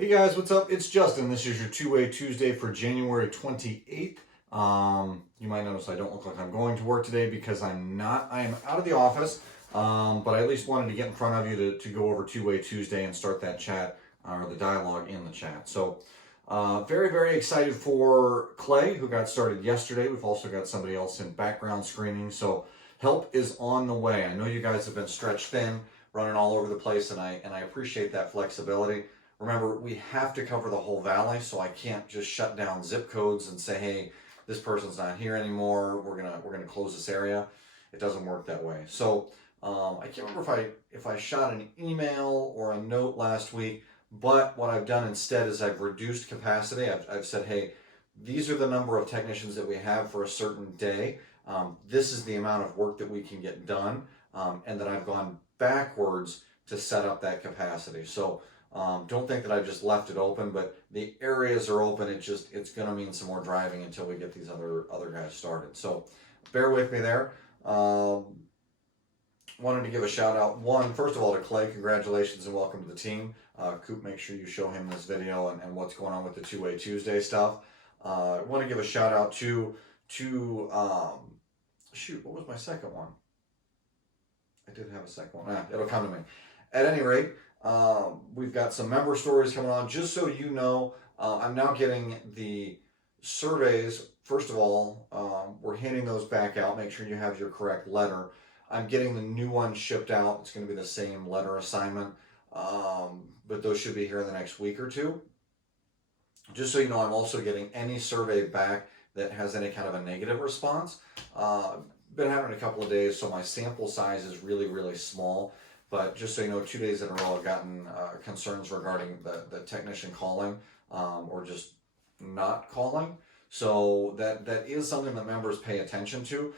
Hey guys, what's up? It's Justin. This is your Two-Way Tuesday for January 28th. You might notice I don't look like I'm going to work today because I'm not. I am out of the office, but I at least wanted to get in front of you to go over Two-Way Tuesday and start that chat or the dialogue in the chat. So, very, very excited for Clay, who got started yesterday. We've also got somebody else in background screening. So, help is on the way. I know you guys have been stretched thin, running all over the place, and I appreciate that flexibility. Remember, we have to cover the whole valley, so I can't just shut down zip codes and say, "Hey, this person's not here anymore. We're gonna close this area." It doesn't work that way. So I can't remember if I shot an email or a note last week, but what I've done instead is I've reduced capacity. I've said, "Hey, these are the number of technicians that we have for a certain day. This is the amount of work that we can get done," and then I've gone backwards to set up that capacity. So. Don't think that I've just left it open, but the areas are open. It's gonna mean some more driving until we get these other guys started. So bear with me there. Wanted to give a shout out first of all to Clay. Congratulations and welcome to the team. Coop, make sure you show him this video and what's going on with the Two-Way Tuesday stuff. Want to give a shout out to shoot, what was my second one? I did have a second one. It'll come to me. At any rate. We've got some member stories coming on. Just so you know, I'm now getting the surveys. First of all, we're handing those back out. Make sure you have your correct letter. I'm getting the new one shipped out. It's going to be the same letter assignment, but those should be here in the next week or two. Just so you know, I'm also getting any survey back that has any kind of a negative response. Been having a couple of days, so my sample size is really, really small. But just so you know, 2 days in a row I've gotten concerns regarding the technician calling or just not calling. So that is something that members pay attention to.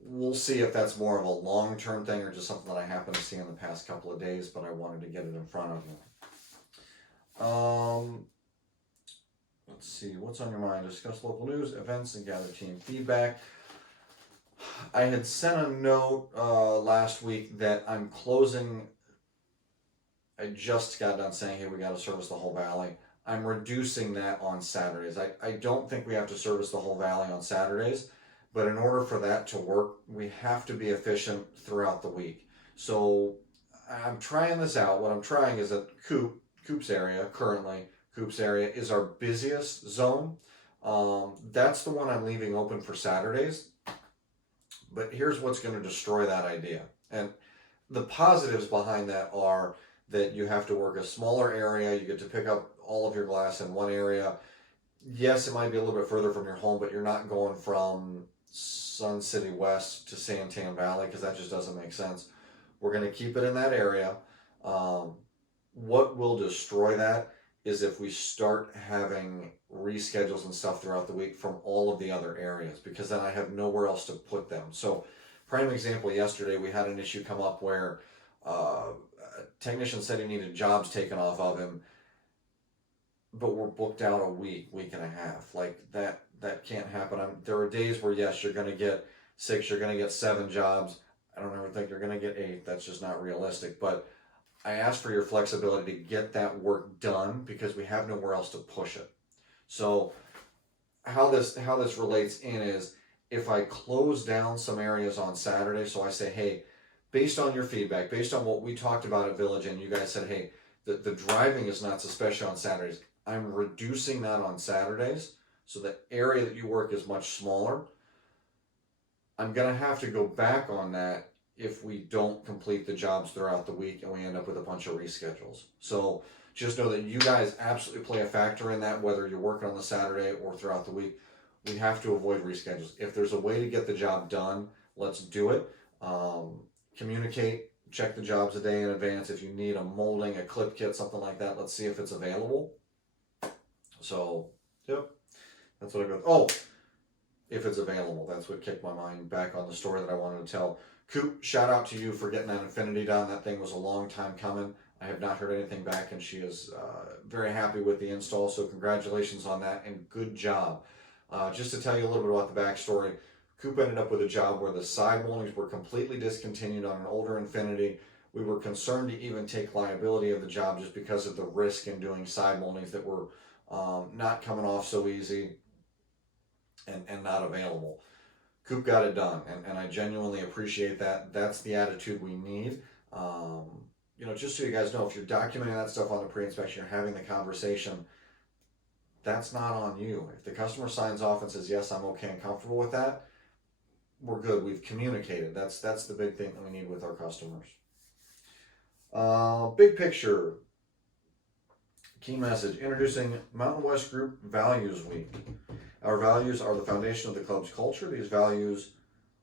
We'll see if that's more of a long-term thing or just something that I happen to see in the past couple of days, but I wanted to get it in front of you. Let's see, what's on your mind? Discuss local news, events, and gather team feedback. I had sent a note last week that I'm closing. I just got done saying, "Hey, we got to service the whole valley." I'm reducing that on Saturdays. I don't think we have to service the whole valley on Saturdays, but in order for that to work, we have to be efficient throughout the week. So I'm trying this out. What I'm trying is that Coop's area is our busiest zone. That's the one I'm leaving open for Saturdays. But here's what's going to destroy that idea. And the positives behind that are that you have to work a smaller area. You get to pick up all of your glass in one area. Yes, it might be a little bit further from your home, but you're not going from Sun City West to Santan Valley because that just doesn't make sense. We're going to keep it in that area. What will destroy that is if we start having reschedules and stuff throughout the week from all of the other areas, because then I have nowhere else to put them. So, prime example, yesterday we had an issue come up where a technician said he needed jobs taken off of him, but we're booked out a week and a half. Like that can't happen. There are days where yes, you're going to get 6, you're going to get 7 jobs. I don't ever think you're going to get 8. That's just not realistic. But I ask for your flexibility to get that work done because we have nowhere else to push it. So how this relates in is if I close down some areas on Saturday, so I say, "Hey, based on your feedback, based on what we talked about at Village, and you guys said, hey, the driving is not so special on Saturdays. I'm reducing that on Saturdays, so the area that you work is much smaller. I'm going to have to go back on that if we don't complete the jobs throughout the week and we end up with a bunch of reschedules. So just know that you guys absolutely play a factor in that, whether you're working on the Saturday or throughout the week. We have to avoid reschedules. If there's a way to get the job done, let's do it. Communicate, check the jobs a day in advance. If you need a molding, a clip kit, something like that, let's see if it's available. So, yep, that's what I go. Oh, if it's available. That's what kicked my mind back on the story that I wanted to tell. Coop, shout out to you for getting that Infinity done. That thing was a long time coming. I have not heard anything back, and she is very happy with the install. So congratulations on that, and good job. Just to tell you a little bit about the backstory, Coop ended up with a job where the side moldings were completely discontinued on an older Infinity. We were concerned to even take liability of the job just because of the risk in doing side moldings that were not coming off so easy and not available. Coop got it done, and I genuinely appreciate that. That's the attitude we need. Just so you guys know, if you're documenting that stuff on the pre-inspection, you're having the conversation, that's not on you. If the customer signs off and says, yes, I'm okay and comfortable with that, we're good. We've communicated. That's the big thing that we need with our customers. Big picture. Key message, introducing Mountain West Group Values Week. Our values are the foundation of the club's culture. These values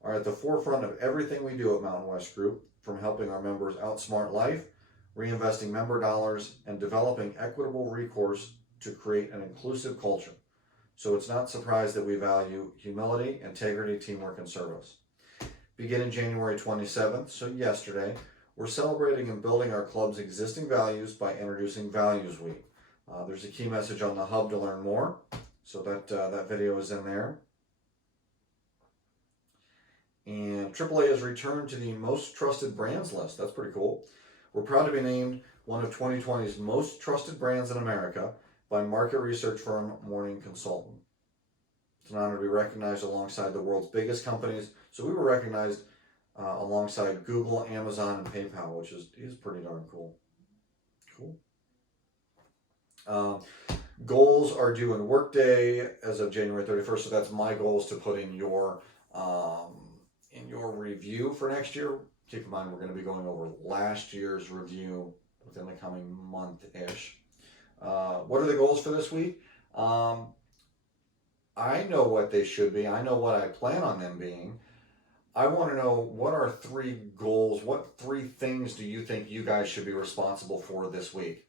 are at the forefront of everything we do at Mountain West Group, from helping our members outsmart life, reinvesting member dollars, and developing equitable recourse to create an inclusive culture. So it's not surprised that we value humility, integrity, teamwork, and service. Beginning January 27th, so yesterday, we're celebrating and building our club's existing values by introducing Values Week. There's a key message on the hub to learn more, so that video is in there. And AAA has returned to the most trusted brands list. That's pretty cool. We're proud to be named one of 2020's most trusted brands in America by market research firm Morning Consultant. It's an honor to be recognized alongside the world's biggest companies. So we were recognized alongside Google, Amazon, and PayPal, which is pretty darn cool. Goals are due in Workday as of January 31st. So that's my goals to put in your review for next year. Keep in mind, we're going to be going over last year's review within the coming month-ish. What are the goals for this week? I know what they should be. I know what I plan on them being. I want to know, what are 3 goals? What 3 things do you think you guys should be responsible for this week?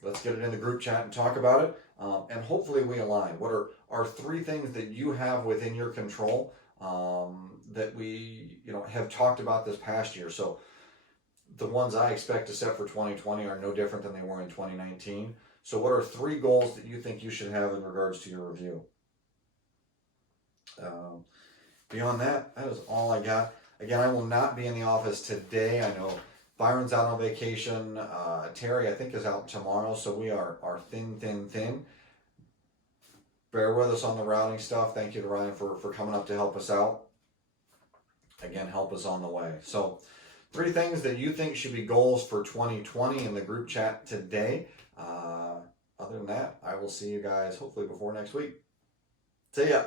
Let's get it in the group chat and talk about it. And hopefully we align. What are 3 things that you have within your control that we have talked about this past year? So the ones I expect to set for 2020 are no different than they were in 2019. So what are 3 goals that you think you should have in regards to your review? Beyond that, that is all I got. Again, I will not be in the office today. I know Byron's out on vacation. Terry, I think, is out tomorrow. So we are thin. Bear with us on the routing stuff. Thank you to Ryan for coming up to help us out. Again, help us on the way. So 3 things that you think should be goals for 2020 in the group chat today. Other than that, I will see you guys hopefully before next week. See ya.